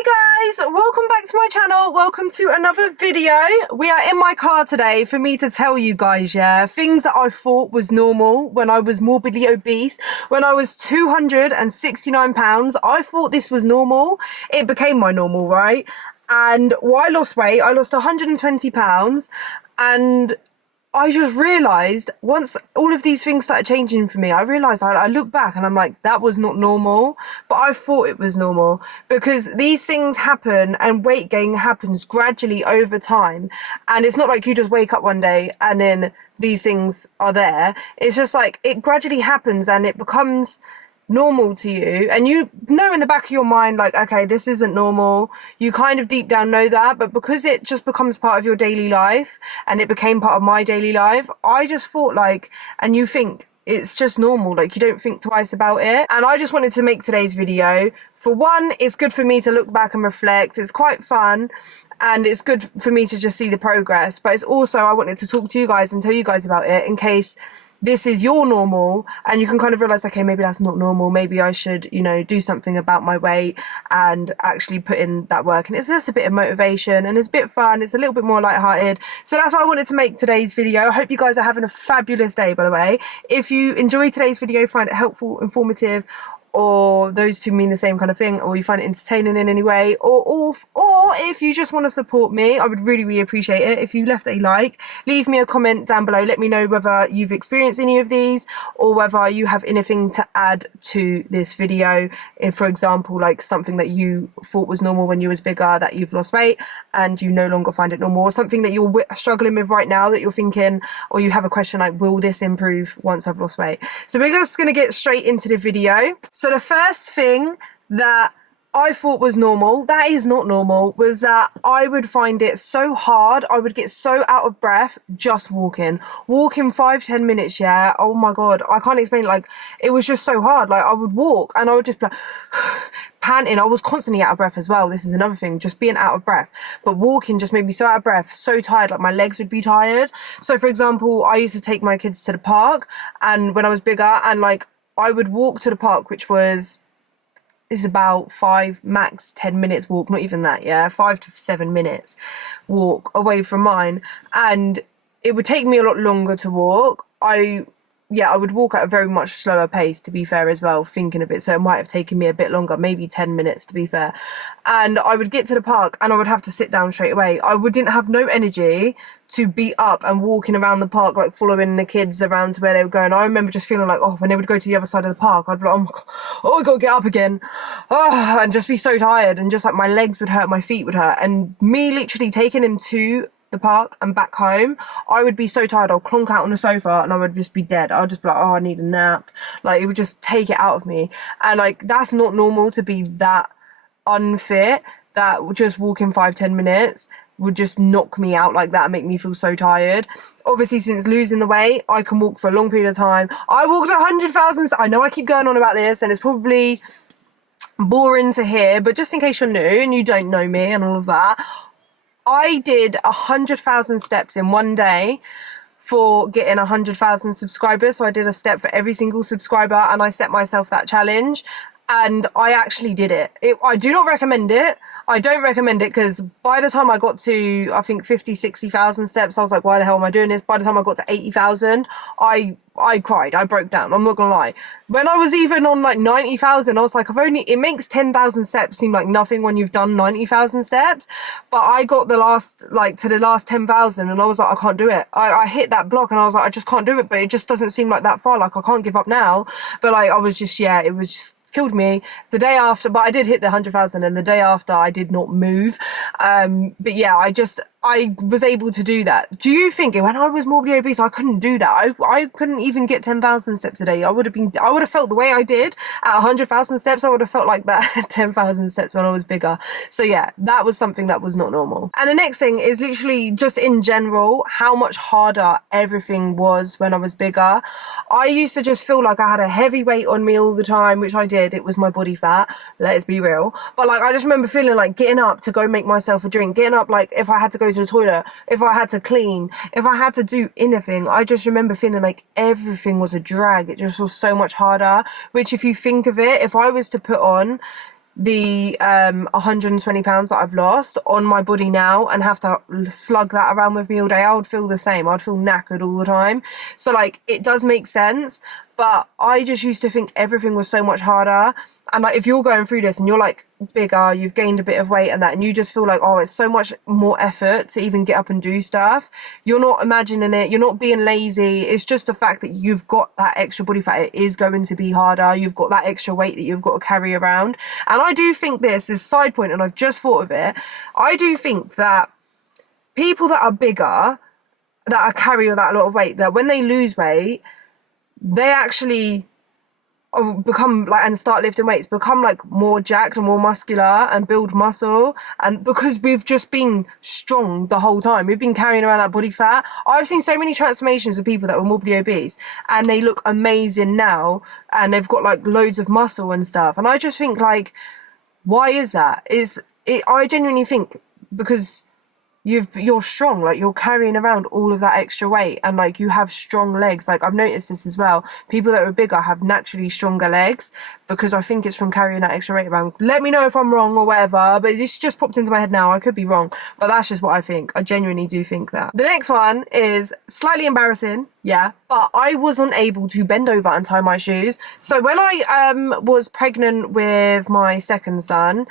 Hey guys, welcome back to my channel. Welcome to another video. We are in my car today for me to tell you guys, things that I thought was normal when I was morbidly obese. When I was 269 pounds, I thought this was normal. It became my normal, right? And while I lost weight, I lost 120 pounds, and I just realised once all of these things started changing for me, I realised I look back and I'm like, that was not normal, but I thought it was normal because these things happen and weight gain happens gradually over time. And it's not like you just wake up one day and then these things are there. It's just like it gradually happens and it becomes normal to you, and you know in the back of your mind, like, okay, this isn't normal. You kind of deep down know that, but because it just becomes part of your daily life, and it became part of my daily life, I just thought like, and you think it's just normal, like you don't think twice about it. And I just wanted to make today's video. For one, it's good for me to look back and reflect. It's quite fun and it's good for me to just see the progress, but it's also, I wanted to talk to you guys and tell you guys about it in case this is your normal and you can kind of realize, okay, maybe that's not normal. Maybe I should, you know, do something about my weight and actually put in that work. And it's just a bit of motivation and it's a bit fun. It's a little bit more lighthearted. So that's why I wanted to make today's video. I hope you guys are having a fabulous day, by the way. If you enjoyed today's video, find it helpful, informative, or those two mean the same kind of thing, or you find it entertaining in any way, or if you just want to support me, I would really appreciate it if you left a like, leave me a comment down below, let me know whether you've experienced any of these or whether you have anything to add to this video. If, for example, like something that you thought was normal when you was bigger, that you've lost weight and you no longer find it normal, or something that you're struggling with right now that you're thinking, or you have a question like, will this improve once I've lost weight? So we're just going to get straight into the video. So the first thing that I thought was normal, that is not normal, was that I would find it so hard, I would get so out of breath just walking 5-10 minutes. Oh my god, I can't explain it. Like, it was just so hard. Like, I would walk and I would just be like panting. I was constantly out of breath as well. This is another thing, just being out of breath, but walking just made me so out of breath, so tired, like my legs would be tired. So for example, I used to take my kids to the park, and when I was bigger, and like I would walk to the park, which is about 5 max 10 minutes walk, not even that, 5 to 7 minutes walk away from mine, and it would take me a lot longer to walk. I would walk at a very much slower pace, to be fair, as well, thinking of it, so it might have taken me a bit longer, maybe 10 minutes to be fair. And I would get to the park and I would have to sit down straight away. I didn't have no energy to be up and walking around the park, like following the kids around to where they were going. I remember just feeling like, when they would go to the other side of the park, I'd be like, oh my god, I gotta get up again, and just be so tired, and just like my legs would hurt, my feet would hurt. And me literally taking them to the park and back home, I would be so tired, I'll clonk out on the sofa and I would just be dead. I would just be like, oh, I need a nap. Like, it would just take it out of me. And like, that's not normal to be that unfit, that just walking 5-10 minutes would just knock me out like that and make me feel so tired. Obviously, since losing the weight, I can walk for a long period of time. I walked 100,000. I know I keep going on about this and it's probably boring to hear, but just in case you're new and you don't know me and all of that, I did 100,000 steps in one day for getting 100,000 subscribers. So I did a step for every single subscriber and I set myself that challenge, and I actually did it. I do not recommend it. I don't recommend it because by the time I got to, I think 50-60,000 steps, I was like, why the hell am I doing this? By the time I got to 80,000, I cried. I broke down. I'm not gonna lie. When I was even on like 90,000, I was like, it makes 10,000 steps seem like nothing when you've done 90,000 steps. But I got to the last 10,000 and I was like, I can't do it. I hit that block and I was like, I just can't do it. But it just doesn't seem like that far. Like, I can't give up now. But like, I was just, it was just killed me. The day after, but I did hit the 100,000, and the day after I did not move. But yeah, I was able to do that. Do you think when I was morbidly obese, I couldn't do that? I couldn't even get 10,000 steps a day. I would have felt the way I did at 100,000 steps. I would have felt like that at 10,000 steps when I was bigger. So yeah, that was something that was not normal. And the next thing is literally just in general, how much harder everything was when I was bigger. I used to just feel like I had a heavy weight on me all the time, which I did. It was my body fat, let's be real. But like, I just remember feeling like getting up to go make myself a drink, getting up, like if I had to go to the toilet, if I had to clean, if I had to do anything, I just remember feeling like everything was a drag. It just was so much harder, which if you think of it, if I was to put on the 120 pounds that I've lost on my body now and have to slug that around with me all day, I would feel the same. I'd feel knackered all the time. So like, it does make sense, but I just used to think everything was so much harder. And like, if you're going through this and you're like bigger, you've gained a bit of weight and that, and you just feel like, oh, it's so much more effort to even get up and do stuff. You're not imagining it. You're not being lazy. It's just the fact that you've got that extra body fat. It is going to be harder. You've got that extra weight that you've got to carry around. And I do think this side point, and I've just thought of it. I do think that people that are bigger, that are carrying that lot of weight, that when they lose weight, they actually become like, and start lifting weights, become like more jacked and more muscular and build muscle. And because we've just been strong the whole time, we've been carrying around that body fat. I've seen so many transformations of people that were morbidly obese and they look amazing now and they've got like loads of muscle and stuff. And I just think like, why is that? I genuinely think because you're strong, like you're carrying around all of that extra weight and like you have strong legs. Like I've noticed this as well. People that are bigger have naturally stronger legs because I think it's from carrying that extra weight around. Let me know if I'm wrong or whatever, but this just popped into my head now. I could be wrong, but that's just what I think. I genuinely do think that. The next one is slightly embarrassing, yeah, but I wasn't able to bend over and tie my shoes. So when I was pregnant with my second son,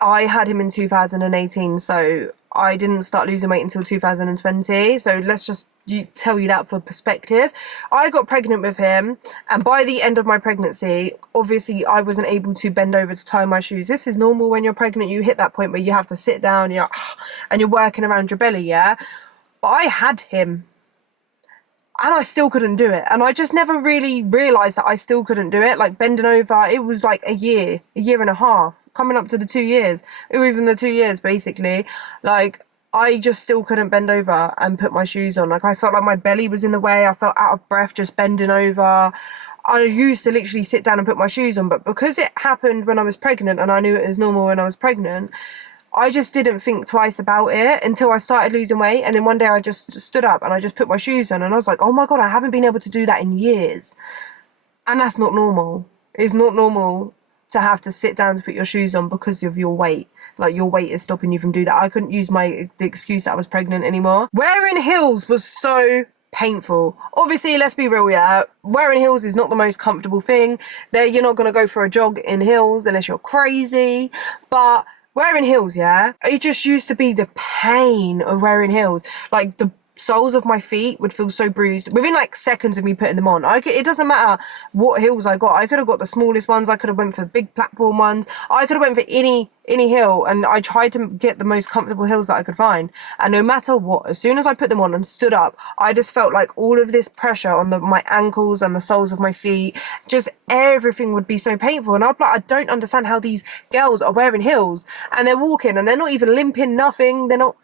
I had him in 2018, so I didn't start losing weight until 2020. So let's just tell you that for perspective. I got pregnant with him, and by the end of my pregnancy, obviously I wasn't able to bend over to tie my shoes. This is normal when you're pregnant. You hit that point where you have to sit down, and you're working around your belly, yeah? But I had him, and I still couldn't do it. And I just never really realised that I still couldn't do it. Like bending over, it was like a year and a half, coming up to the 2 years, or even the 2 years basically. Like I just still couldn't bend over and put my shoes on. Like I felt like my belly was in the way. I felt out of breath just bending over. I used to literally sit down and put my shoes on, but because it happened when I was pregnant and I knew it was normal when I was pregnant, I just didn't think twice about it until I started losing weight. And then one day I just stood up and I just put my shoes on and I was like, oh my God, I haven't been able to do that in years. And that's not normal. It's not normal to have to sit down to put your shoes on because of your weight. Like your weight is stopping you from doing that. I couldn't use the excuse that I was pregnant anymore. Wearing heels was so painful. Obviously, let's be real, yeah, wearing heels is not the most comfortable thing. You're not going to go for a jog in heels unless you're crazy. But wearing heels, yeah, it just used to be the pain of wearing heels. Like the soles of my feet would feel so bruised within like seconds of me putting them on. It doesn't matter what heels I got. I could have got the smallest ones. I could have went for big platform ones. I could have went for any heel, and I tried to get the most comfortable heels that I could find. And no matter what, as soon as I put them on and stood up, I just felt like all of this pressure on my ankles and the soles of my feet, just everything would be so painful. And I'm like, I don't understand how these girls are wearing heels and they're walking and they're not even limping, nothing. They're not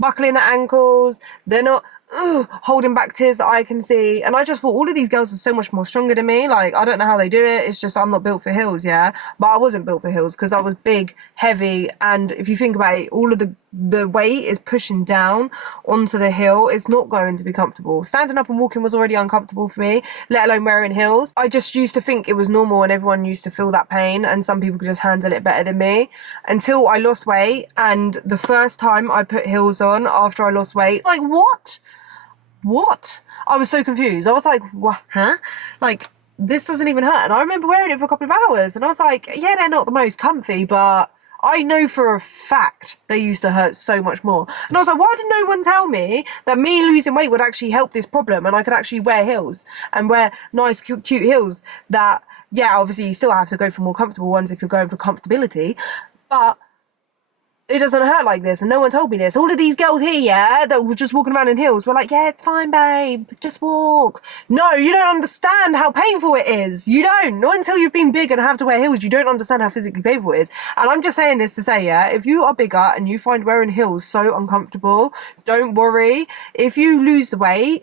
buckling the ankles, they're not holding back tears that I can see. And I just thought all of these girls are so much more stronger than me. Like, I don't know how they do it. It's just I'm not built for heels, yeah? But I wasn't built for heels because I was big, heavy, and if you think about it, all of the weight is pushing down onto the heel. It's not going to be comfortable. Standing up and walking was already uncomfortable for me, let alone wearing heels. I just used to think it was normal and everyone used to feel that pain and some people could just handle it better than me, until I lost weight. And the first time I put heels on after I lost weight, like, what? I was so confused. I was like, what? Huh? Like, this doesn't even hurt. And I remember wearing it for a couple of hours and I was like, yeah, they're not the most comfy, but I know for a fact they used to hurt so much more. And I was like, why did no one tell me that me losing weight would actually help this problem and I could actually wear heels and wear nice, cute heels that, yeah, obviously you still have to go for more comfortable ones if you're going for comfortability, but it doesn't hurt like this, and no one told me this. All of these girls here, yeah, that were just walking around in heels were like, yeah, it's fine, babe, just walk. No, you don't understand how painful it is. You don't. Not until you've been big and have to wear heels, you don't understand how physically painful it is. And I'm just saying this to say, yeah, if you are bigger and you find wearing heels so uncomfortable, don't worry. If you lose the weight,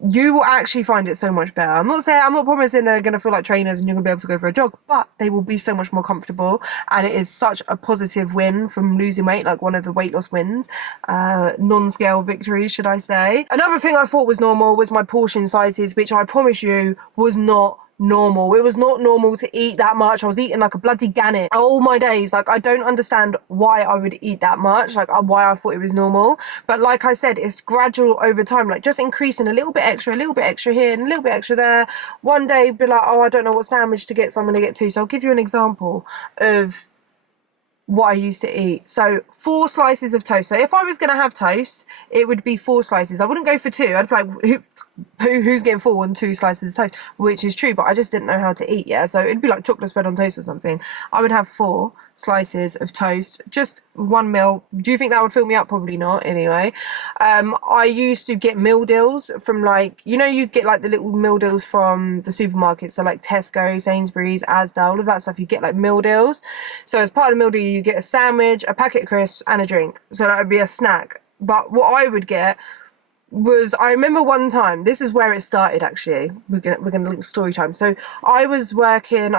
you will actually find it so much better. I'm not promising they're going to feel like trainers and you're going to be able to go for a jog, but they will be so much more comfortable. And it is such a positive win from losing weight, like one of the weight loss wins, non-scale victories, should I say. Another thing I thought was normal was my portion sizes, which I promise you was not normal. It was not normal to eat that much. I was eating like a bloody gannet all my days. Like, I don't understand why I would eat that much, like why I thought it was normal. But like I said, it's gradual over time, like just increasing a little bit extra here and a little bit extra there. One day be like, oh, I don't know what sandwich to get, so I'm gonna get two. So I'll give you an example of what I used to eat. So 4 slices of toast. So if I was going to have toast, it would be 4 slices. I wouldn't go for 2. I'd be like, who's getting 4 on 2 slices of toast? Which is true, but I just didn't know how to eat, yeah? So it'd be like chocolate spread on toast or something. I would have 4 slices of toast, just 1 meal. Do you think that would fill me up? Probably not, anyway. I used to get meal deals from, like, you know, you get like the little meal deals from the supermarkets, so like Tesco, Sainsbury's, Asda, all of that stuff. You get like meal deals. So as part of the meal deal, you get a sandwich, a packet of crisps, and a drink. So that would be a snack. But what I would get was, I remember one time, this is where it started actually, we're gonna link story time. So I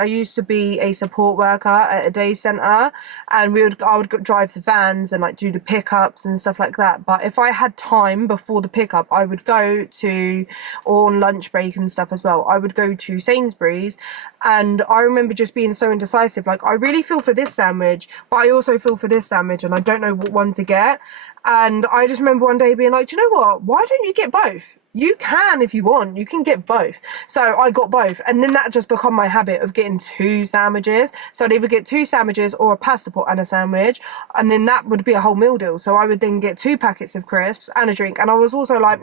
used to be a support worker at a day centre, and I would drive the vans and like do the pickups and stuff like that. But if I had time before the pickup, I would go to, or on lunch break and stuff as well, I would go to Sainsbury's. And I remember just being so indecisive, like, I really feel for this sandwich, but I also feel for this sandwich, and I don't know what one to get. And I just remember one day being like, do you know what? Why don't you get both? You can if you want. You can get both. So I got both. And then that just become my habit of getting 2 sandwiches. So I'd either get 2 sandwiches or a pasta pot and a sandwich. And then that would be a whole meal deal. So I would then get 2 packets of crisps and a drink. And I was also like,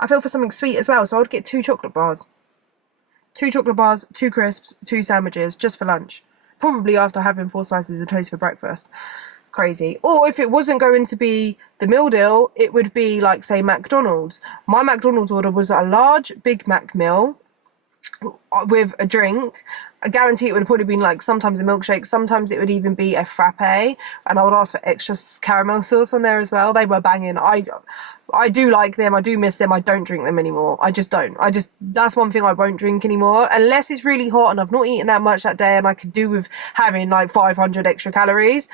I feel for something sweet as well. So I would get 2 chocolate bars. 2 chocolate bars, 2 crisps, 2 sandwiches just for lunch. Probably after having 4 slices of toast for breakfast. Crazy. Or if it wasn't going to be the meal deal, it would be like, say, McDonald's. My McDonald's order was a large Big Mac meal with a drink. I guarantee it would have probably been like sometimes a milkshake, sometimes it would even be a frappe, and I would ask for extra caramel sauce on there as well. They were banging. I do like them, I do miss them. I don't drink them anymore. I just don't. That's one thing I won't drink anymore, unless it's really hot and I've not eaten that much that day and I could do with having like 500 extra calories.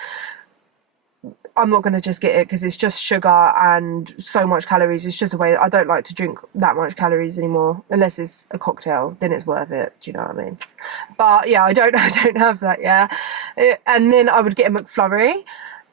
I'm not going to just get it because it's just sugar and so much calories. It's just a way. I don't like to drink that much calories anymore, unless it's a cocktail. Then it's worth it. Do you know what I mean? But yeah, I don't have that. Yeah, and then I would get a McFlurry.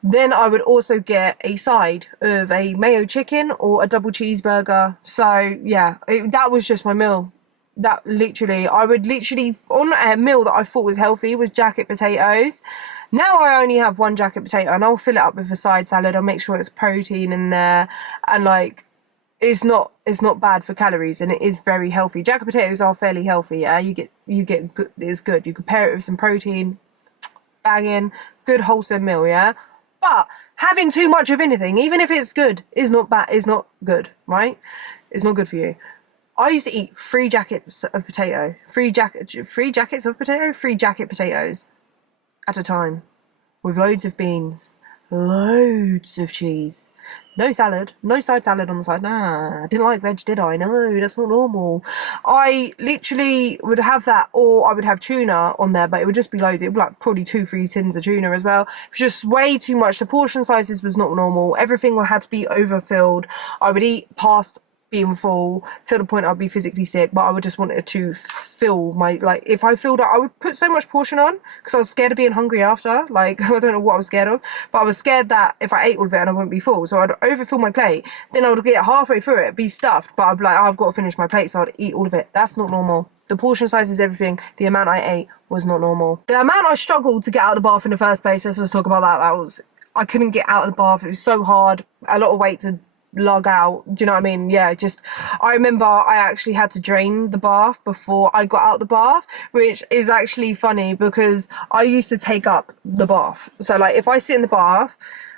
Then I would also get a side of a mayo chicken or a double cheeseburger. So yeah, that was just my meal. That I would literally, on a meal that I thought was healthy, was jacket potatoes. Now I only have 1 jacket potato, and I'll fill it up with a side salad. I'll make sure it's protein in there, and like, it's not bad for calories, and it is very healthy. Jacket potatoes are fairly healthy. Yeah, you get good. It's good. You can pair it with some protein, banging, good wholesome meal. Yeah, but having too much of anything, even if it's good, is not bad. Is not good, right? It's not good for you. I used to eat 3 jackets of potato, 3 jacket potatoes at a time, with loads of beans, loads of cheese, no salad, no side salad on the side. Nah, I didn't like veg, did I? No, that's not normal. I literally would have that, or I would have tuna on there, but it would just be loads. It would be like probably 2-3 tins of tuna as well. It was just way too much. The portion sizes was not normal. Everything had to be overfilled. I would eat past being full to the point I'd be physically sick, but I would just want it to fill my, like, if I filled up, I would put so much portion on because I was scared of being hungry after. Like, I don't know what I was scared of, but I was scared that if I ate all of it and I wouldn't be full, so I'd overfill my plate. Then I would get halfway through it, be stuffed, but I'd be like, oh, I've got to finish my plate, so I'd eat all of it. That's not normal. The portion size is everything. The amount I ate was not normal. The amount I struggled to get out of the bath in the first place, let's just talk about that. I couldn't get out of the bath. It was so hard. A lot of weight to lug out. Do you know what I mean? Yeah, I remember I actually had to drain the bath before I got out the bath, which is actually funny because I used to take up the bath. So like, if I sit in the bath,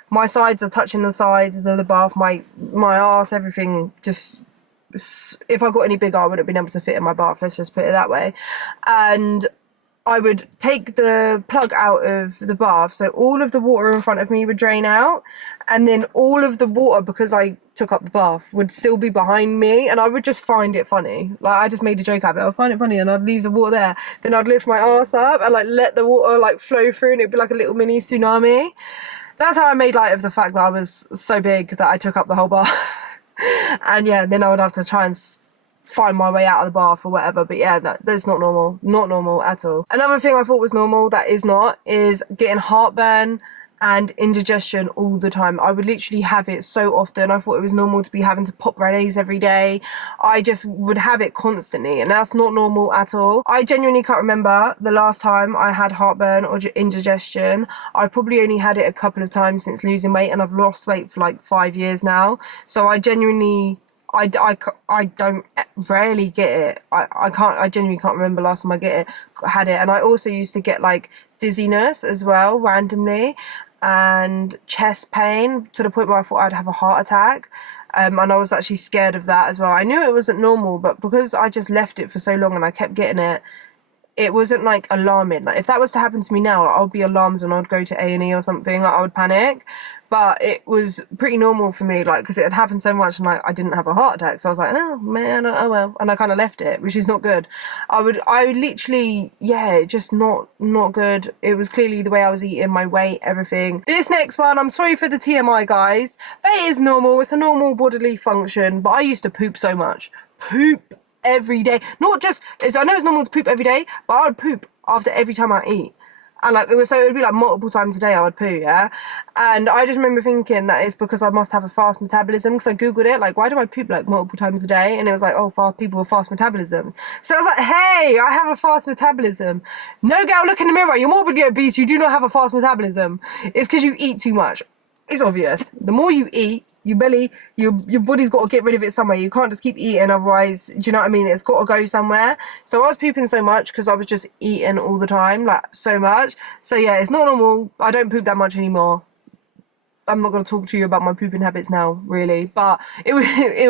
my sides are touching the sides of the bath, my arse, everything. Just, if I got any bigger, I wouldn't have been able to fit in my bath, let's just put it that way. And I would take the plug out of the bath, so all of the water in front of me would drain out, and then all of the water, because I took up the bath, would still be behind me, and I would just find it funny. Like, I just made a joke out of it. I'd find it funny, and I'd leave the water there. Then I'd lift my arse up and like let the water like flow through, and it'd be like a little mini tsunami. That's how I made light of the fact that I was so big that I took up the whole bath. And yeah, then I would have to try and find my way out of the bath or whatever. But yeah, that's not normal. Not normal at all. Another thing I thought was normal that is not is getting heartburn and indigestion all the time. I would literally have it so often. I thought it was normal to be having to pop Rene's every day. I just would have it constantly, and that's not normal at all. I genuinely can't remember the last time I had heartburn or indigestion. I've probably only had it a couple of times since losing weight, and I've lost weight for like 5 years now. So I genuinely I don't rarely get it. I genuinely can't remember last time I had it. And I also used to get like dizziness as well randomly, and chest pain to the point where I thought I'd have a heart attack. And I was actually scared of that as well. I knew it wasn't normal, but because I just left it for so long and I kept getting it, it wasn't like alarming. Like if that was to happen to me now, I would be alarmed and I'd go to A&E or something. Like I would panic. But it was pretty normal for me, like, because it had happened so much and like I didn't have a heart attack. So I was like, oh man, oh well. And I kind of left it, which is not good. I literally, yeah, just not good. It was clearly the way I was eating, my weight, everything. This next one, I'm sorry for the TMI, guys. But it is normal. It's a normal bodily function. But I used to poop so much. Poop every day. Not just, I know it's normal to poop every day, but I would poop after every time I eat. And like it would be like multiple times a day I would poo, yeah. And I just remember thinking that it's because I must have a fast metabolism, because I googled it, like, why do I poop like multiple times a day? And it was like, oh, people with fast metabolisms. So I was like, hey, I have a fast metabolism. No, girl, look in the mirror. You're morbidly obese. You do not have a fast metabolism. It's because you eat too much. It's obvious. The more you eat, your body's got to get rid of it somewhere. You can't just keep eating, otherwise, do you know what I mean? It's got to go somewhere. So I was pooping so much because I was just eating all the time, like so much. So yeah, it's not normal. I don't poop that much anymore. I'm not going to talk to you about my pooping habits now, really, but it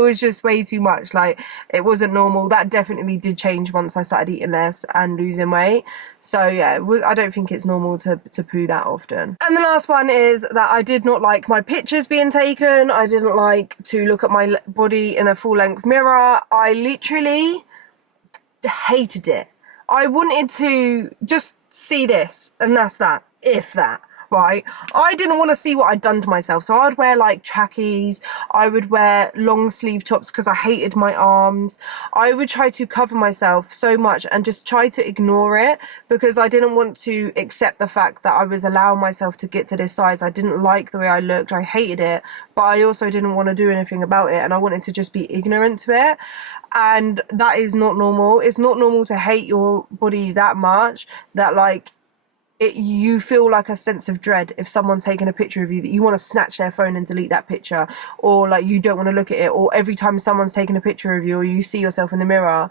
was just way too much. Like, it wasn't normal. That definitely did change once I started eating less and losing weight. So yeah, I don't think it's normal to poo that often. And the last one is that I did not like my pictures being taken. I didn't like to look at my body in a full-length mirror. I literally hated it. I wanted to just see this, and that's that, if that. Right, I didn't want to see what I'd done to myself, so I'd wear like trackies, I would wear long sleeve tops because I hated my arms. I would try to cover myself so much and just try to ignore it because I didn't want to accept the fact that I was allowing myself to get to this size. I didn't like the way I looked, I hated it, but I also didn't want to do anything about it, and I wanted to just be ignorant to it. And that is not normal. It's not normal to hate your body that much that like you feel like a sense of dread if someone's taking a picture of you, that you want to snatch their phone and delete that picture, or like you don't want to look at it, or every time someone's taking a picture of you or you see yourself in the mirror,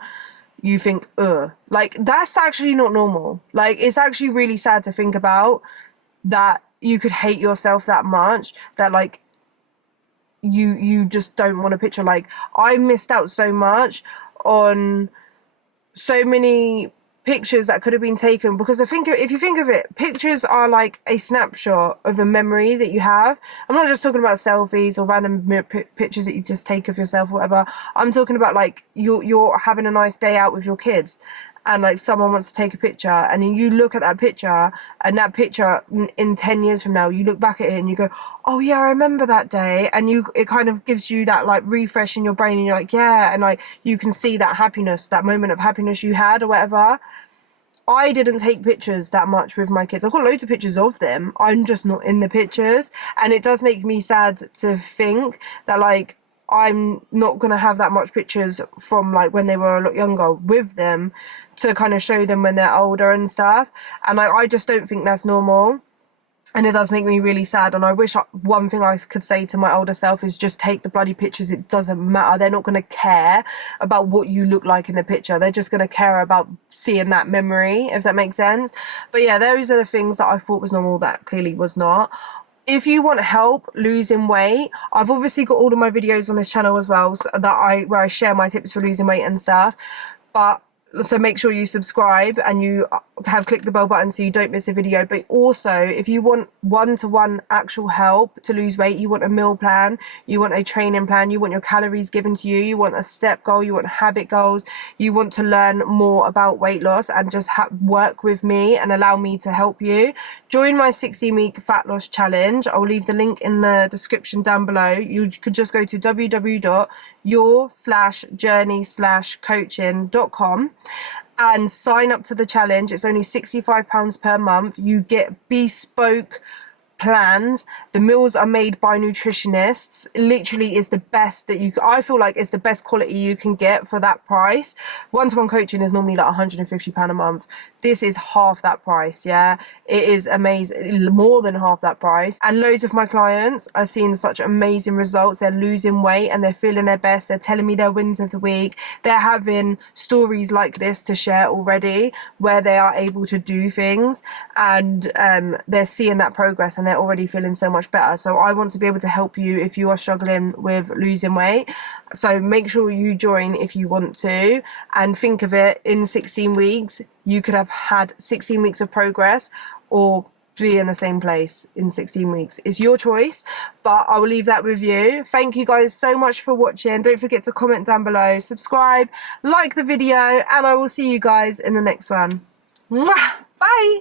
you think, ugh. Like, that's actually not normal. Like, it's actually really sad to think about that you could hate yourself that much, that like you just don't want a picture. Like, I missed out so much on so many pictures that could have been taken, because if you think of it, pictures are like a snapshot of a memory that you have. I'm not just talking about selfies or random pictures that you just take of yourself or whatever. I'm talking about like you're having a nice day out with your kids, and like someone wants to take a picture, and then you look at that picture, and that picture in 10 years from now, you look back at it and you go, oh yeah, I remember that day, and it kind of gives you that like refresh in your brain, and you're like, yeah, and like you can see that happiness, that moment of happiness you had or whatever. I didn't take pictures that much with my kids. I've got loads of pictures of them, I'm just not in the pictures, and it does make me sad to think that like I'm not going to have that much pictures from like when they were a lot younger with them to kind of show them when they're older and stuff. And I just don't think that's normal. And it does make me really sad. And I wish one thing I could say to my older self is just take the bloody pictures. It doesn't matter. They're not going to care about what you look like in the picture. They're just going to care about seeing that memory, if that makes sense. But yeah, those are the things that I thought was normal that clearly was not. If you want help losing weight, I've obviously got all of my videos on this channel as well, so where I share my tips for losing weight and stuff. So make sure you subscribe and you have clicked the bell button so you don't miss a video. But also, if you want one-to-one actual help to lose weight, you want a meal plan, you want a training plan, you want your calories given to you, you want a step goal, you want habit goals, you want to learn more about weight loss and just work with me and allow me to help you, join my 16-week fat loss challenge. I'll leave the link in the description down below. You could just go to www.your/journey/coaching.com and sign up to the challenge. It's only £65 per month. You get bespoke plans. The meals are made by nutritionists. Literally is the best that I feel like it's the best quality you can get for that price. One-to-one coaching is normally like £150 a month. This is half that price. Yeah, it is amazing, more than half that price. And loads of my clients are seeing such amazing results. They're losing weight and they're feeling their best. They're telling me their wins of the week. They're having stories like this to share already, where they are able to do things and they're seeing that progress and they're already feeling so much better. So I want to be able to help you if you are struggling with losing weight. So make sure you join if you want to, and think of it, in 16 weeks you could have had 16 weeks of progress or be in the same place in 16 weeks. It's your choice, but I will leave that with you. Thank you guys so much for watching. Don't forget to comment down below, subscribe, like the video, and I will see you guys in the next one. Mwah! Bye.